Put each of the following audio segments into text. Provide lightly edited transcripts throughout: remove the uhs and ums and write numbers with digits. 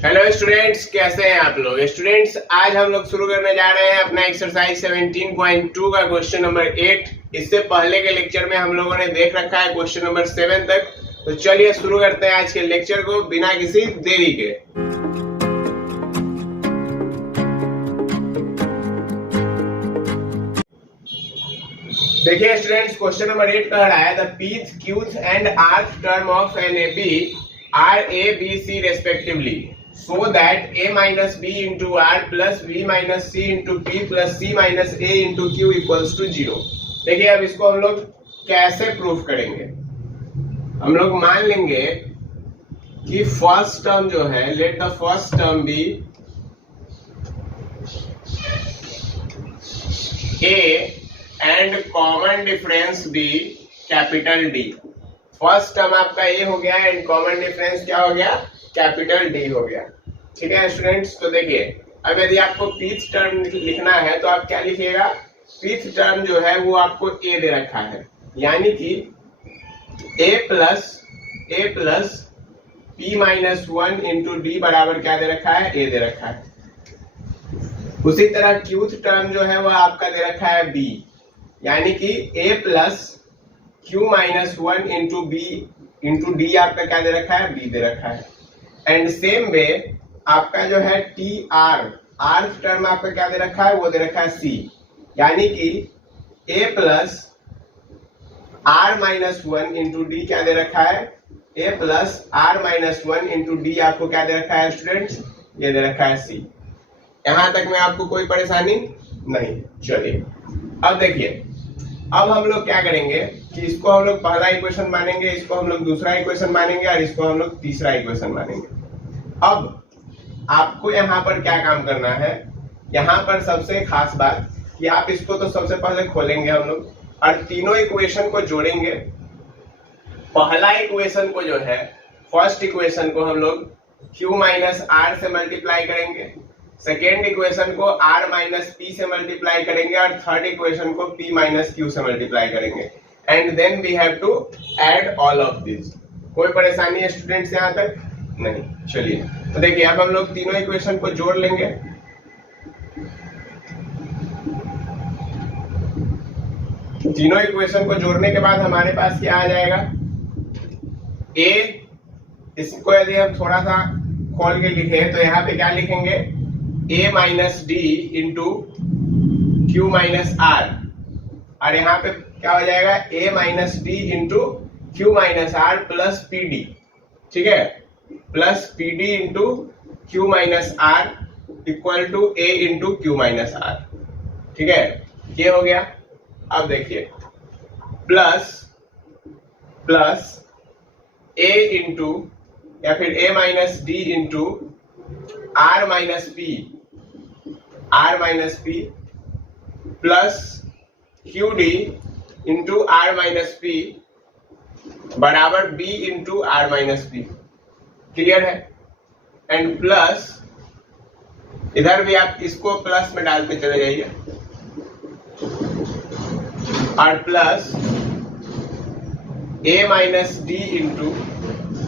Hello students, कैसे हैं आप लोग। स्टूडेंट्स, आज हम लोग शुरू करने जा रहे हैं अपना एक्सरसाइज 17.2 का क्वेश्चन नंबर 8। इससे पहले के लेक्चर में हम लोगों ने देख रखा है क्वेश्चन नंबर 7 तक। तो चलिए शुरू करते हैं आज के लेक्चर को बिना किसी देरी के। देखिए स्टूडेंट्स, क्वेश्चन नंबर 8 कह रहा है the pth qth and rth term of an A P are A B C respectively so that a minus b into r plus b minus c into p plus c minus a into q equals to 0। देखिए अब इसको हम लोग कैसे proof करेंगे। हम लोग मान लेंगे कि फर्स्ट टर्म जो है, let the first term be a and common difference be capital D। First term आपका a हो गया एंड कॉमन डिफरेंस क्या हो गया, कैपिटल D हो गया। ठीक है स्टूडेंट्स, तो देखिए अब यदि आपको पीथ टर्म लिखना है तो आप क्या लिखिएगा। पीथ टर्म जो है वो आपको a दे रखा है, यानी कि a plus p minus 1 into D बराबर क्या दे रखा है, a दे रखा है। उसी तरह क्यूथ टर्म जो है वो आपका दे रखा है b, यानी कि a plus q minus 1 into b into D आपका क्या दे रखा है, b दे रखा है। एंड सेम वे आपका जो है टी आर टर्म आपका क्या दे रखा है, वो दे रखा है सी, यानी कि a plus R minus 1 into D क्या दे रखा है, a plus R minus 1 into D आपको क्या दे रखा है स्टूडेंट्स, ये दे रखा है सी। यहां तक में आपको कोई परेशानी नहीं। चलिए अब देखिए, अब हम लोग क्या करेंगे कि इसको हम लोग पहला इक्वेशन मानेंगे, इसको हम लोग दूसरा इक्वेशन मानेंगे और इसको हम लोग तीसरा इक्वेशन मानेंगे। अब आपको यहाँ पर क्या काम करना है, यहाँ पर सबसे खास बात कि आप इसको तो सबसे पहले खोलेंगे हम लोग और तीनों इक्वेशन को जोड़ेंगे। पहला इक्वेशन को जो है, फर्स्ट इक्वेशन को हम लोग q माइनस आर से मल्टीप्लाई करेंगे, सेकेंड इक्वेशन को r माइनस पी से मल्टीप्लाई करेंगे और थर्ड इक्वेशन को p माइनस क्यू से मल्टीप्लाई करेंगे। And then we have to add all of this. कोई परेशानी है स्टूडेंट्स यहाँ तक? नहीं। चलिए तो देखिए अब हम लोग तीनों इक्वेशन को जोड़ लेंगे। तीनों इक्वेशन को जोड़ने के बाद हमारे पास क्या आ जाएगा, a, इसको यदि हम थोड़ा सा खोल के लिखे तो यहाँ पे क्या लिखेंगे, a minus D into Q minus R, और यहाँ पे क्या हो जाएगा, a minus D into Q minus R plus P D. ठीक है, plus P D into Q minus R equal to a into Q minus R. ठीक है, ये हो गया। अब देखिए प्लस a इंटू या फिर a minus D into R minus P plus Q D into R minus P बराबर b into R minus P. Clear है? एंड प्लस इधर भी आप इसको प्लस में डालते चले जाइए, और plus a minus D into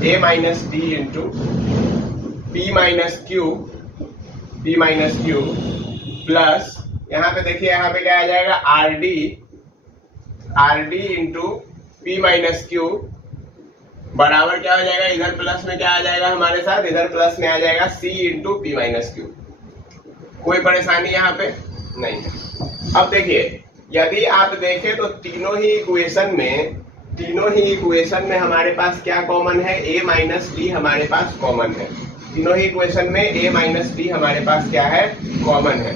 P minus Q plus यहाँ पे देखिए, यहाँ पे क्या आ जाएगा, R D into P minus Q बराबर क्या हो जाएगा, इधर प्लस में क्या आ जाएगा हमारे साथ, इधर प्लस में आ जाएगा c into P minus Q. कोई परेशानी यहाँ पे नहीं है। अब देखिए यदि आप देखें तो तीनों ही इक्वेशन में हमारे पास क्या कॉमन है, a माइनस डी हमारे पास कॉमन है। तीनों ही इक्वेशन में a माइनस डी हमारे पास क्या है, कॉमन है।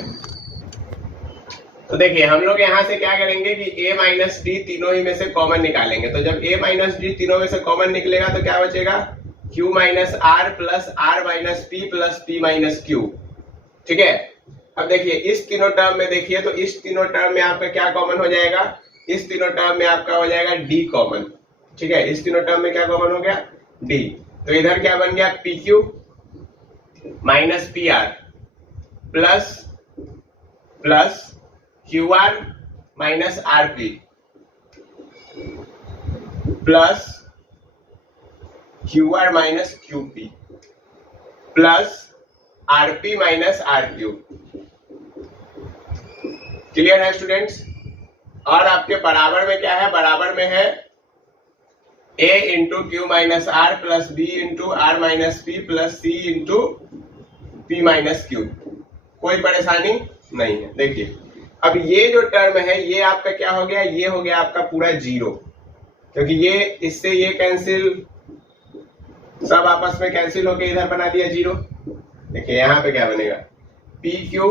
तो देखिए हम लोग यहाँ से क्या करेंगे कि a माइनस डी तीनों ही में से कॉमन निकालेंगे। तो जब a माइनस डी तीनों में से कॉमन निकलेगा तो क्या बचेगा, q minus R plus R minus P plus P minus Q. ठीक है, अब देखिए इस तीनों टर्म में देखिए तो इस तीनों टर्म में आपका क्या कॉमन हो जाएगा, इस तीनों टर्म में आपका हो जाएगा d कॉमन। ठीक है, इस तीनों टर्म में क्या कॉमन हो गया, d। तो इधर क्या बन गया, P Q minus P R plus Q R minus R P plus Q R minus Q P. Plus RP minus R cube. Clear है स्टूडेंट्स? और आपके बराबर में क्या है? बराबर में है a into Q minus R plus b into R minus P plus c into P minus Q. कोई परेशानी नहीं है। देखिए अब ये जो टर्म है ये आपका क्या हो गया? ये हो गया आपका पूरा जीरो, क्योंकि ये इससे ये कैंसिल, सब आपस में कैंसिल होके इधर बना दिया जीरो। देखिए यहाँ पे क्या बनेगा? पी क्यू,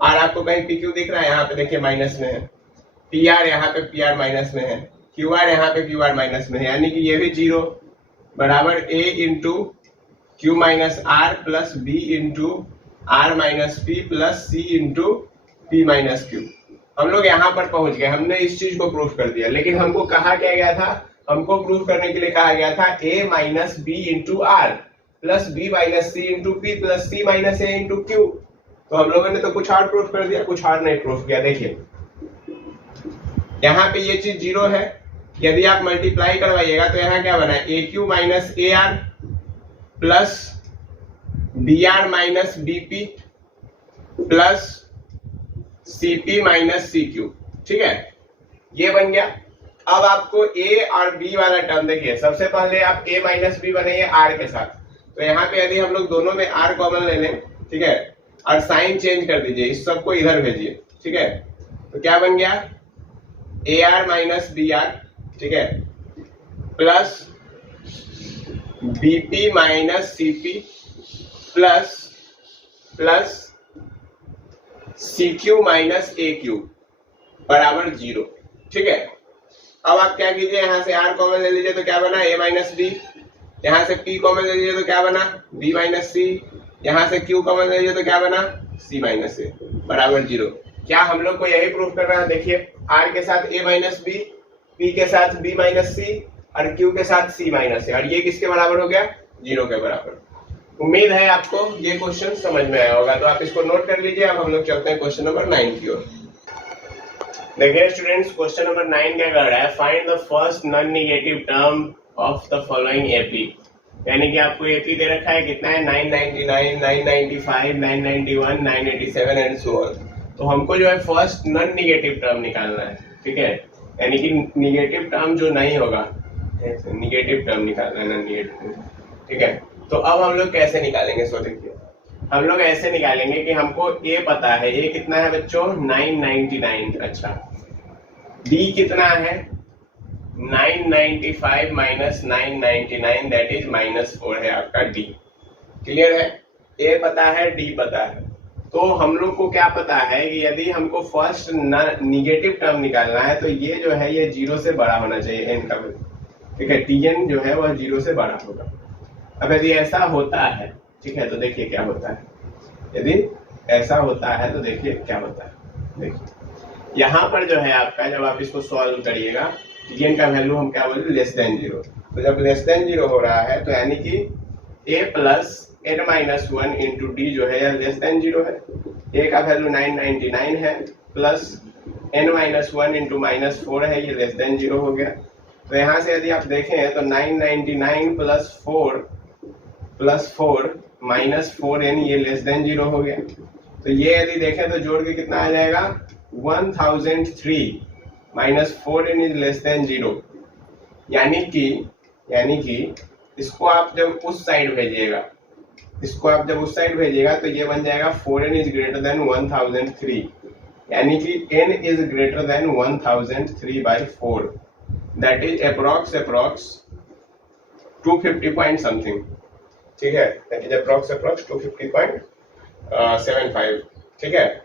और आपको कहीं पी क्यू दिख रहा है? यहाँ पे देखिए माइनस में है। पी आर यहाँ पे पी आर माइनस में है। क्यू आर यहाँ पे क्यू आर माइनस में है, यानी कि ये भी जीरो बराबर a into Q minus R plus B into R minus P plus C into P minus Q. हम लोग यहाँ पर पहुंच गए, हमने इस चीज को प्रूफ कर दिया। लेकिन हमको कहा क्या गया था? हमको प्रूफ करने के लिए कहा गया था a minus B into R plus B minus C into P plus C minus A into Q. तो हम लोगों ने तो कुछ और प्रूफ कर दिया, कुछ और नहीं प्रूफ किया। देखिए यहाँ पे ये चीज जीरो है, यदि आप मल्टीप्लाई करवाइएगा तो यहाँ क्या बना? A Q minus A R plus B R minus B P plus C P minus C Q. ठीक है, ये बन गया। अब आपको a और b वाला टर्म देखिए, सबसे पहले आप a माइनस बी बनाइए r के साथ। तो यहाँ पे यदि हम लोग दोनों में r कॉमन ले लें, ठीक है, और साइन चेंज कर दीजिए, इस सबको इधर भेजिए। ठीक है, तो क्या बन गया? A R minus B R, ठीक है, plus BP minus CP plus plus C Q minus A Q बराबर जीरो। ठीक है, अब आप क्या कीजिए? यहाँ से r कॉमन ले लीजिए तो क्या बना? a minus B. यहाँ से p कॉमन ले लीजिए तो क्या बना? b माइनस सी। यहाँ से q कॉमन ले लीजिए तो क्या बना? c माइनस ए बराबर जीरो। क्या हम लोग को यही प्रूफ करना है? देखिए r के साथ a माइनस बी, p के साथ b माइनस सी और q के साथ c माइनस ए, और ये किसके बराबर हो गया? जीरो के बराबर। उम्मीद है आपको ये क्वेश्चन समझ में आया होगा, तो आप इसको नोट कर लीजिए। अब हम लोग चलते हैं क्वेश्चन नंबर 9 की ओर। देखिए स्टूडेंट्स, क्वेश्चन नंबर 9 क्या कर रहा है? Find the first non negative term of the following AP. यानी कि आपको एपी दे रखा है, कितना है? 999, 995, 991, 987 एंड सो ऑन। तो हमको जो है फर्स्ट नॉन नेगेटिव टर्म निकालना है। ठीक है, यानी कि नेगेटिव टर्म जो नहीं होगा, नेगेटिव टर्म निकालना है, नॉन नेगेटिव। ठीक है, तो अब हम लोग कैसे निकालेंगे? सो देखिए, हम लोग ऐसे निकालेंगे कि हमको a पता है, a कितना है बच्चों? 999। अच्छा, b कितना है? 995 माइनस 999 दैट इज -4 है आपका d। क्लियर है? a पता है, d पता है। तो हम लोग को क्या पता है कि यदि हमको फर्स्ट निगेटिव टर्म निकालना है तो ये जो है ये जीरो से बड़ा होना चाहिए n का वैल्यू। ठीक है, tn जो है वह जीरो से बड़ा होगा। अब यदि ऐसा होता है, ठीक है, तो देखिए क्या होता है। यदि ऐसा होता है तो देखिए क्या होता है। देखिए यहाँ पर जो है आपका, जब आप इसको सॉल्व करिएगा, tn का वैल्यू हम क्या बोले? Less than zero. तो जब लेस देन जीरो हो रहा है तो यानी कि a plus n minus 1 into D जो है यह लेस देन जीरो है। a का वैल्यू 999 है plus n minus 1 into minus 4 है, ये लेस देन जीरो हो गया। तो यहाँ से यदि आप देखें तो 999 प्लस 4 माइनस 4n ये लेस देन जीरो हो गया। तो ये यदि देखें तो जोड़ के कितना आ जाएगा? 1003 minus 4n is less than zero. यानी कि इसको आप जब उस साइड भेजिएगा, तो ये बन जाएगा 4n इज ग्रेटर देन 1003, यानी कि n is greater than 1003 by 4, that is approx 250 point something. ठीक है, दैट इज अप्रॉक्स 250.75। ठीक है,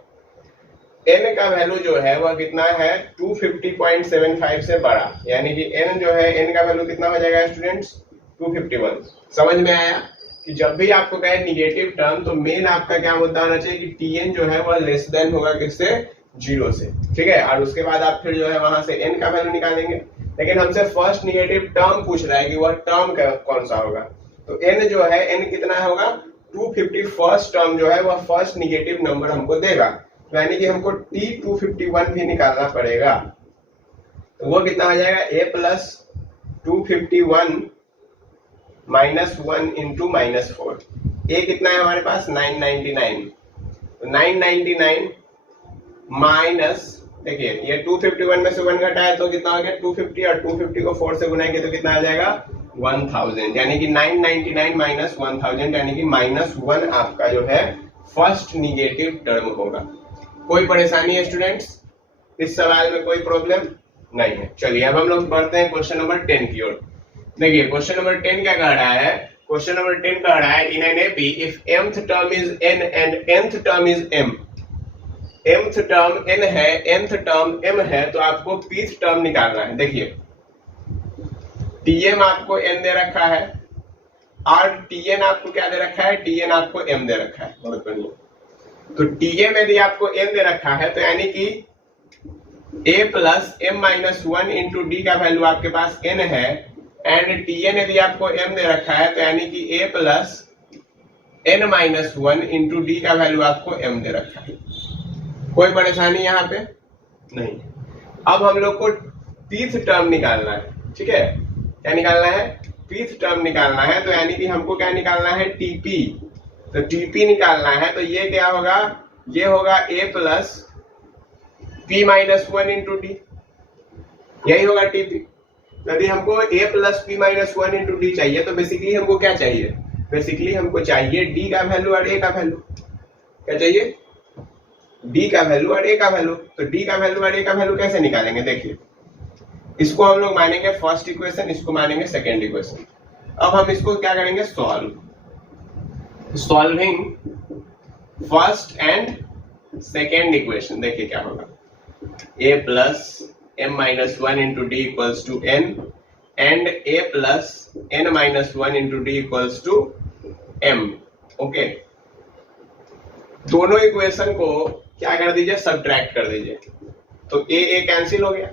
n का वैल्यू जो है वह कितना है? 250.75 से बड़ा, यानी कि n जो है, n का वैल्यू कितना हो जाएगा स्टूडेंट्स? 251। समझ में आया कि जब भी आपको कहे निगेटिव टर्म तो मेन आपका क्या मुद्दा होना चाहिए कि tn जो है वह लेस देन होगा किससे? जीरो से। ठीक है, और उसके बाद आप फिर जो है वहां से n का वैल्यू निकालेंगे। लेकिन हमसे फर्स्ट निगेटिव टर्म पूछ रहा है कि वह टर्म कौन सा होगा। तो n जो है, n कितना होगा? 250 फर्स्ट टर्म जो है वह फर्स्ट निगेटिव नंबर हमको देगा, तो यानी कि हमको t251 भी निकालना पड़ेगा। तो वो कितना हो जाएगा? a plus 251 -1 into -4। ए कितना है हमारे पास 999, तो 999 माइनस, देखिए ये 251 में से 1 घटा है तो कितना हो गया 250, और 250 को 4 से गुनाएंगे तो कितना आ जाएगा 1000, यानी कि 999 माइनस 1000 यानी कि -1 आपका जो है फर्स्ट निगेटिव टर्म होगा। कोई परेशानी है स्टूडेंट्स? इस सवाल में कोई प्रॉब्लम नहीं है। चलिए अब हम लोग बढ़ते हैं क्वेश्चन नंबर 10 की ओर। देखिए क्वेश्चन नंबर 10 क्या कह रहा है, क्वेश्चन नंबर 10 कह रहा है in an AP if mth term is n and nth term is m, mth term n है, nth टर्म m है, तो आपको pth टर्म निकालना है। देखिए tm आपको n दे रखा है और tn आपको क्या दे रखा है, tn आपको m दे रखा है। बहुत बढ़िया। तो tm यदि आपको n दे रखा है तो यानी कि a plus m minus 1 into D का वैल्यू आपके पास n है, एंड tn यदि आपको m दे रखा है तो यानी कि a plus n minus 1 into D का वैल्यू आपको m दे रखा है। कोई परेशानी यहाँ पे नहीं। अब हम लोग को pth टर्म निकालना है, ठीक है। क्या निकालना है, pth टर्म निकालना है, तो यानी कि हमको क्या निकालना है tp, तो tp निकालना है तो ये क्या होगा, ये होगा a plus p minus 1 into D, यही होगा tp। यदि हमको a plus p minus 1 into D चाहिए तो बेसिकली हमको क्या चाहिए, बेसिकली हमको चाहिए d का वैल्यू और a का वैल्यू। क्या चाहिए, d का वैल्यू और a का वैल्यू। तो d का वैल्यू और a का वैल्यू कैसे निकालेंगे, देखिए इसको हम लोग मानेंगे फर्स्ट इक्वेशन, इसको मानेंगे सेकेंड इक्वेशन। अब हम इसको क्या करेंगे, solving first and second equation. देखिए क्या होगा, a plus m minus 1 into D equals to n and a plus n minus 1 into D equals to m। Okay, दोनों इक्वेशन को क्या कर दीजिए, सब्ट्रैक्ट कर दीजिए, तो a कैंसिल हो गया,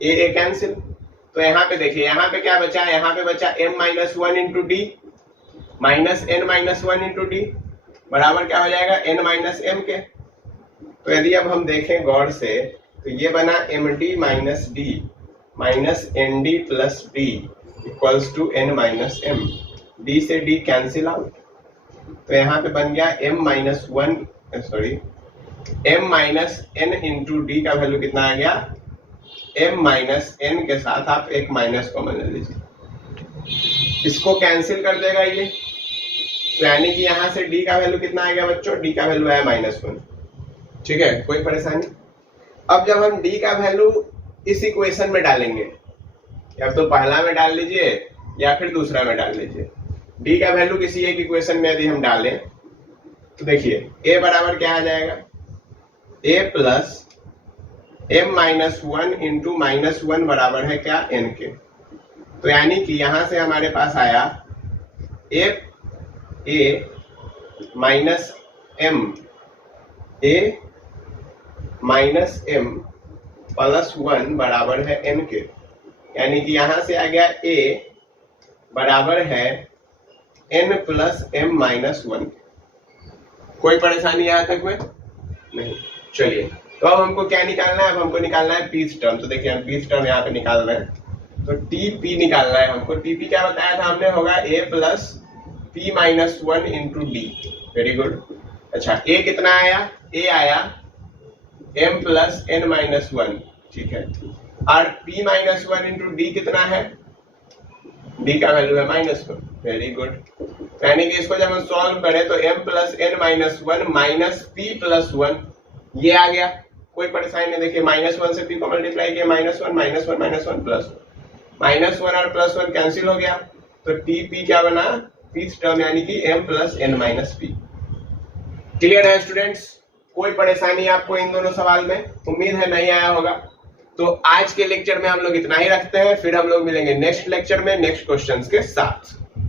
a कैंसिल। तो यहाँ पे देखिए, यहाँ पे क्या बचा, यहाँ पे बचा m minus 1 into D minus n minus 1 into D बराबर क्या हो जाएगा n माइनस m के। तो यदि अब हम देखें गौर से तो ये बना md minus D minus nd plus D equals to n minus m, d से d कैंसिल आउट। तो यहाँ पे बन गया m minus 1 sorry m minus n into D का वैल्यू कितना आ गया, m माइनस n के साथ आप एक माइनस कॉमन ले लीजिए, इसको कैंसिल कर देगा ये। तो यानी कि यहाँ से d का वैल्यू कितना आ गया बच्चों, d का वैल्यू आया -1। ठीक है, कोई परेशानी। अब जब हम d का वैल्यू इस इक्वेशन में डालेंगे, या तो पहला में डाल लीजिए या फिर दूसरा में डाल लीजिए। d का वैल्यू किसी एक इक्वेशन में यदि हम डालें तो देखिए a बराबर क्या आ जाएगा, a plus m minus 1 into minus 1 बराबर है क्या, n के। तो यानी कि यहां से हमारे पास आया a minus m, a minus m plus 1 बराबर है n के, यानी कि यहां से आ गया a बराबर है n प्लस m माइनस 1। कोई परेशानी यहां तक में नहीं। चलिए तो अब हमको क्या निकालना है, अब हमको निकालना है pth टर्म। तो देखिए हम pth टर्म यहाँ पे निकाल रहे हैं, तो tp निकालना है हमको। tp क्या बताया था हमने, होगा a plus p minus 1 into D. Very good. अच्छा a कितना आया, a आया m प्लस n माइनस 1, ठीक है। और p माइनस 1 इंटू डी कितना है, d का वैल्यू है -1। Very good. यानी कि इसको जब हम सॉल्व करें तो m plus n minus 1 minus p plus 1 ये आ गया। कोई परेशानी नहीं। देखिए -1 से p को मल्टीप्लाई किया, -1 -1 -1 प्लस -1 और +1 कैंसिल हो गया, तो tp क्या बना, pth टर्म यानी कि m plus n minus p। Clear है स्टूडेंट्स? कोई परेशानी आपको इन दोनों सवाल में? उम्मीद है नहीं आया होगा। तो आज के लेक्चर में हम लोग इतना ही रखते हैं, फिर हम लोग मिलेंगे नेक्स्ट लेक्चर में नेक्स्ट क्वेश्चंस के साथ।